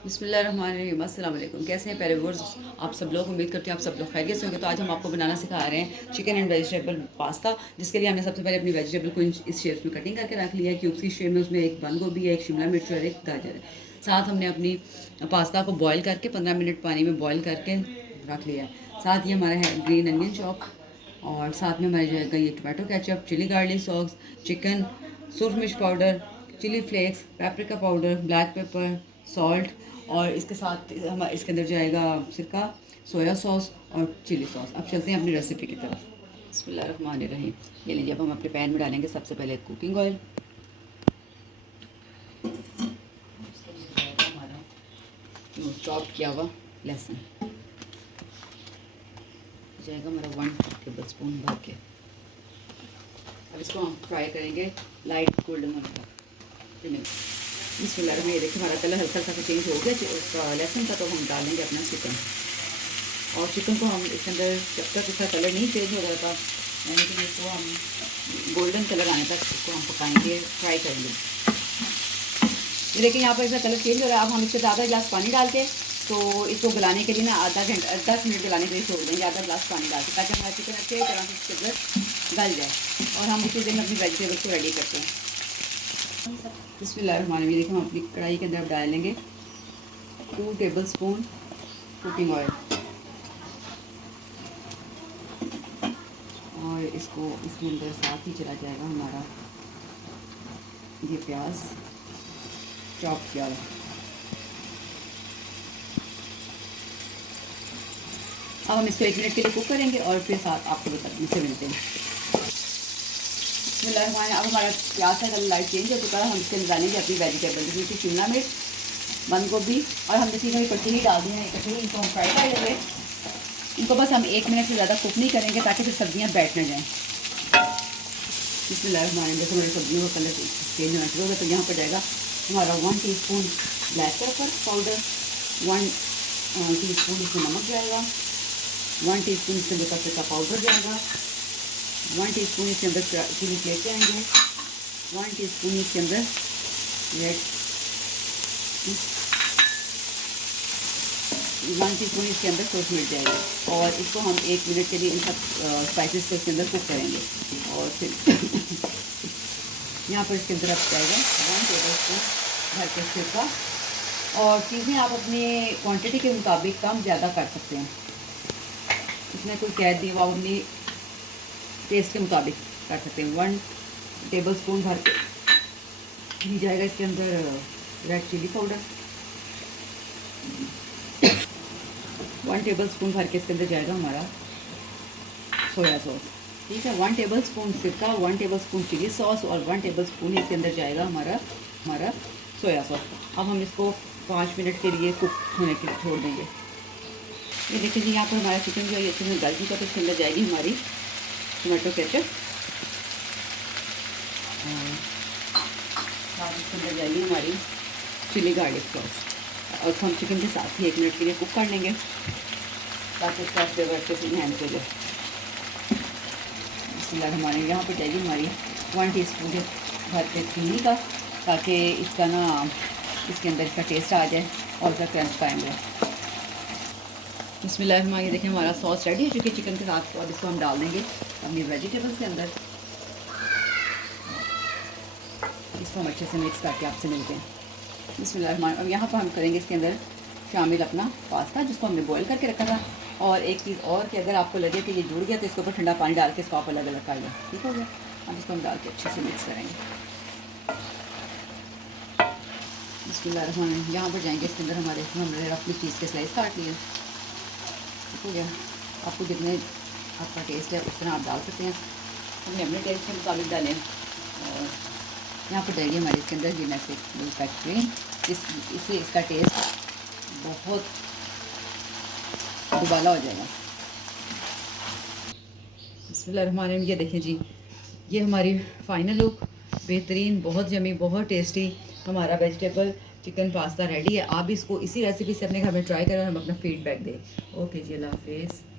बिस्मिल्लाहिर्रहमानिर्रहीम। अस्सलाम वालेकुम। कैसे हैं प्यारे व्यूअर्स, आप सब लोग? उम्मीद करती हूँ आप सब लोग खैरियत से होंगे। तो आज हम आपको बनाना सिखा रहे हैं चिकन एंड वेजिटेबल पास्ता, जिसके लिए हमने सबसे पहले अपनी वेजिटेबल को इस शेप में कटिंग करके रख लिया है क्यूब्स की शेप में। उसमें एक बंद गोभी है, एक शिमला मिर्च और एक गाजर है। साथ हमने अपनी पास्ता को बॉयल करके 15 मिनट पानी में बॉयल करके रख लिया है। साथ ही हमारा है ग्रीन अनियन चॉप, और साथ में हमारी जाएगा ये tomato ketchup, chilli garlic sauce, chicken, सुरख मिर्च powder, chilli flakes, paprika powder, black pepper, salt, और इसके साथ हम इसके अंदर जाएगा सिरका, सोया सॉस और चिली सॉस। अब चलते हैं अपनी रेसिपी की तरफ। बिस्मिल्लाहिर्रहमानिर्रहीम। ये लीजिए, अब हम अपने पैन में डालेंगे सबसे पहले कुकिंग ऑयल। हमारा चॉप किया हुआ लहसुन जाएगा हमारा 1 टेबल स्पून भर के। अब इसको हम फ्राई करेंगे लाइट गोल्डन होने तक। बिस्मिल्लाह में ये देखिए हमारा कलर हल्का हल्का चेंज हो गया उसका लहसुन का। तो हम डालेंगे अपना चिकन, और चिकन को हम इसके अंदर जब तक इसका कलर नहीं चेंज हो जाता, यानी कि इसको हम गोल्डन कलर आने तक इसको हम पकाएंगे, फ्राई करेंगे। ये देखिए यहाँ पर इसका कलर चेंज हो रहा है। अब हम इसके आधा गिलास पानी डाल के, तो इसको गलाने के लिए ना आधा घंटा 10 मिनट गलाने के लिए छोड़ देंगे, आधा गिलास पानी डाल के, ताकि हमारा चिकन अच्छे तरह से इसके अंदर गल जाए। और हम इसी दिन अपनी वेजिटेबल्स को रेडी करते हैं। बिस्मिल्लाहिर्रहमानिर्रहीम। देखिए हम अपनी कढ़ाई के अंदर डालेंगे 2 टेबल स्पून कुकिंग ऑयल, और इसको इसके अंदर साथ ही चला जाएगा हमारा ये प्याज चॉप किया हुआ। अब हम इसको 1 मिनट के लिए कुक करेंगे और फिर साथ आपको से मिलते हैं। अब हमारा प्याज का लाइट चेंज हो चुका है। हम इसके अंदर डालेंगे अपनी वेजिटेबल, जैसे शिमला मिर्च, बंद गोभी, और हमने तीनों इकट्ठे ही डाल दी हैं। इकट्ठे ही इनको हम फ्राई कर लेंगे। इनको बस हम 1 मिनट से ज़्यादा कुक नहीं करेंगे, ताकि फिर सब्जियाँ बैठ न जाएँ। इसमें हमारे सब्जियों का कलर चेंज होना शुरू होगा, तो यहाँ पर जाएगा हमारा 1 teaspoon black pepper powder, 1 teaspoon इसमें नमक जाएगा, 1 टीस्पून इसके अंदर पेपरिका पाउडर जाएगा, 1 टीस्पून इसके अंदर चिली फ्लेक्स जाएंगे, 1 टीस्पून इसके अंदर रेड 1 टीस्पून इसके अंदर सोस मिर्च जाएगी। और इसको हम 1 मिनट के लिए इन सब स्पाइसेस को इसके अंदर कुक करेंगे। और फिर यहाँ पर इसके अंदर अब जाएगा 1 टेबल स्पून भर के सिरका, और चीज़ें आप अपनी क्वांटिटी के मुताबिक कम ज़्यादा कर सकते हैं। इसमें कोई कैद नहीं, वो आप अपनी टेस्ट के मुताबिक कर सकते हैं। 1 टेबल स्पून भर के भी जाएगा इसके अंदर red chilli powder, 1 tablespoon भर के इसके अंदर जाएगा हमारा सोया सॉस। ठीक है, 1 टेबल स्पून सिरका, 1 टेबल स्पून चिली सॉस, और 1 टेबल स्पून इसके अंदर जाएगा हमारा सोया सॉस। अब हम इसको 5 मिनट के लिए कुक होने के लिए छोड़ देंगे। ये देखिए जी, यहाँ पर हमारा चिकन जो है अच्छे से गल चुका, तो इसके अंदर जाएगी हमारी टमाटो केचप, और इसके अंदर जाएगी हमारी चिली गार्लिक सॉस। और हम चिकन के साथ ही 1 मिनट के लिए कुक कर लेंगे, ताकि इसका फ्लेवर अच्छे से इनहेंस हो जाए। इसमें हमारे यहाँ पर जाएगी हमारी 1 टीस्पून भर के चीनी का, ताकि इसका ना इसके अंदर इसका टेस्ट आ जाए और उसका क्रंच कायम रहे। बिस्मिल्लाह। ये देखें हमारा सॉस रेडी हो चुकी है चिकन के साथ। और इसको हम डाल देंगे अपनी वेजिटेबल्स के अंदर। इसको हम अच्छे से मिक्स करके आपसे मिलते हैं। बिस्मिल्लाह। अब यहाँ पर हम करेंगे इसके अंदर शामिल अपना पास्ता, जिसको हमने बॉईल करके रखा था। और एक चीज़ और कि अगर आपको लगे कि ये जुड़ गया, तो इसके ऊपर ठंडा पानी डाल के इसको आप अलग अलग कर लें। ठीक हो गया। अब इसको हम डाल के अच्छे से मिक्स करेंगे। बिस्मिल्लाह। यहाँ पर जाएंगे इसके अंदर हमने रफली चीज़ के स्लाइस काट लिए। ठीक हो गया। आपको जितने आपका टेस्ट है उस तरह आप डाल सकते हैं, हमने अपने टेस्ट के मुताबिक डालें। और यहाँ पर डालिए हमारे इसके अंदर जिमेटिक क्रीम, इससे इसका टेस्ट बहुत दुबाला हो जाएगा। बिस्मिल्लाहिर्रहमानिर्रहीम। ये देखें जी, ये हमारी फ़ाइनल लुक, बेहतरीन, बहुत यमी, बहुत टेस्टी हमारा वेजिटेबल चिकन पास्ता रेडी है। आप इसको इसी रेसिपी से अपने घर में ट्राई करें और हम अपना फीडबैक दें। ओके जी, अल्लाह हाफिज़।